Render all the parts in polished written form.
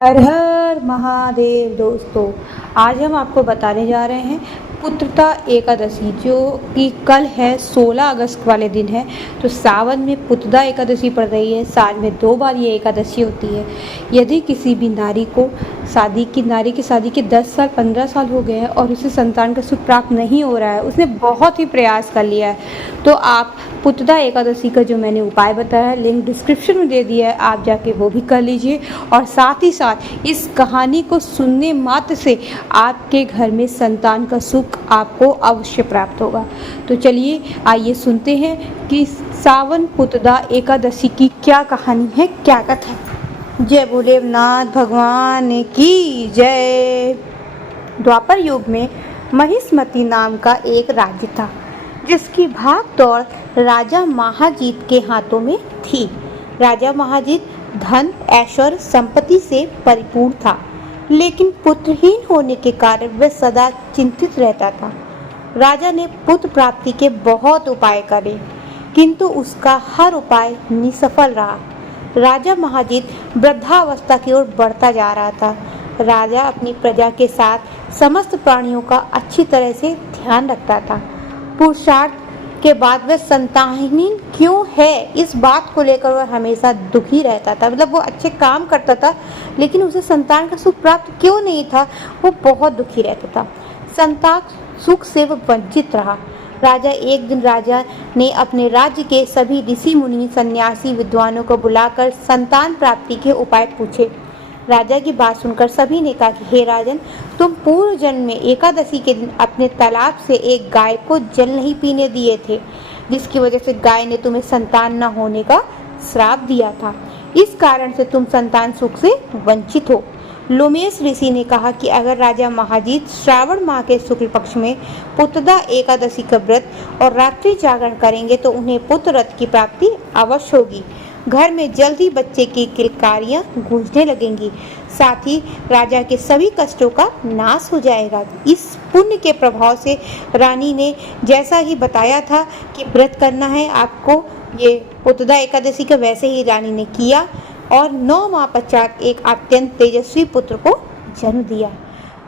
हर हर महादेव दोस्तों, आज हम आपको बताने जा रहे हैं पुत्रदा एकादशी, जो कि कल है 16 अगस्त वाले दिन है। तो सावन में पुत्रदा एकादशी पड़ रही है। साल में 2 बार ये एकादशी होती है। यदि किसी भी नारी की शादी के 10 साल 15 साल हो गए हैं और उसे संतान का सुख प्राप्त नहीं हो रहा है, उसने बहुत ही प्रयास कर लिया है, तो आप पुत्रदा एकादशी का जो मैंने उपाय बताया है, लिंक डिस्क्रिप्शन में दे दिया है, आप जाके वो भी कर लीजिए। और साथ ही साथ इस कहानी को सुनने मात्र से आपके घर में संतान का सुख आपको अवश्य प्राप्त होगा। तो चलिए आइए सुनते हैं कि सावन पुत्रदा एकादशी की क्या कहानी है, क्या कथा है। जय भोलेनाथ भगवान की जय। द्वापर युग में महिष्मति नाम का एक राज्य था, जिसकी भाग दौड़ राजा महाजीत के हाथों में थी। राजा महाजीत धन ऐश्वर्य संपत्ति से परिपूर्ण था, लेकिन पुत्रहीन होने के कारण वह सदा चिंतित रहता था। राजा ने पुत्र प्राप्ति के बहुत उपाय करे, किंतु उसका हर उपाय निसफल रहा। राजा महाजीत वृद्धावस्था की ओर बढ़ता जा रहा था। राजा अपनी प्रजा के साथ समस्त प्राणियों का अच्छी तरह से ध्यान रखता था। पुरुषार्थ के बाद वह संतानहीन क्यों है, इस बात को लेकर वह हमेशा दुखी रहता था। मतलब वो अच्छे काम करता था, लेकिन उसे संतान का सुख प्राप्त क्यों नहीं था, वो बहुत दुखी रहता था। संतान सुख से वह वंचित रहा। एक दिन राजा ने अपने राज्य के सभी ऋषि मुनि सन्यासी विद्वानों को बुलाकर संतान प्राप्ति के उपाय पूछे। राजा की बात सुनकर सभी ने कहा कि हे राजन, तुम पूर्व जन्म में एकादशी के दिन अपने तालाब से एक गाय को जल नहीं पीने दिए थे, जिसकी वजह से गाय ने तुम्हें संतान न होने का श्राप दिया था। इस कारण से तुम संतान सुख से वंचित हो। लोमेश ऋषि ने कहा कि अगर राजा महाजीत श्रावण माह के शुक्ल पक्ष में पुत्रदा एकादशी का व्रत और रात्रि जागरण करेंगे तो उन्हें पुत्र रथ की प्राप्ति अवश्य होगी। घर में जल्द ही बच्चे की किलकारियां गूंजने लगेंगी, साथ ही राजा के सभी कष्टों का नाश हो जाएगा। इस पुण्य के प्रभाव से रानी ने जैसा ही बताया था कि व्रत करना है आपको ये पुत्रदा एकादशी का, वैसे ही रानी ने किया और 9 माह पश्चात एक अत्यंत तेजस्वी पुत्र को जन्म दिया।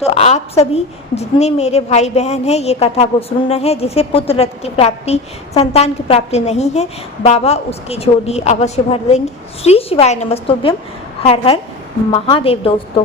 तो आप सभी जितने मेरे भाई बहन हैं, ये कथा को सुन रहे हैं, जिसे पुत्र रथ की प्राप्ति, संतान की प्राप्ति नहीं है, बाबा उसकी झोली अवश्य भर देंगे। श्री शिवाय नमस्तुभ्यम। हर हर महादेव दोस्तों।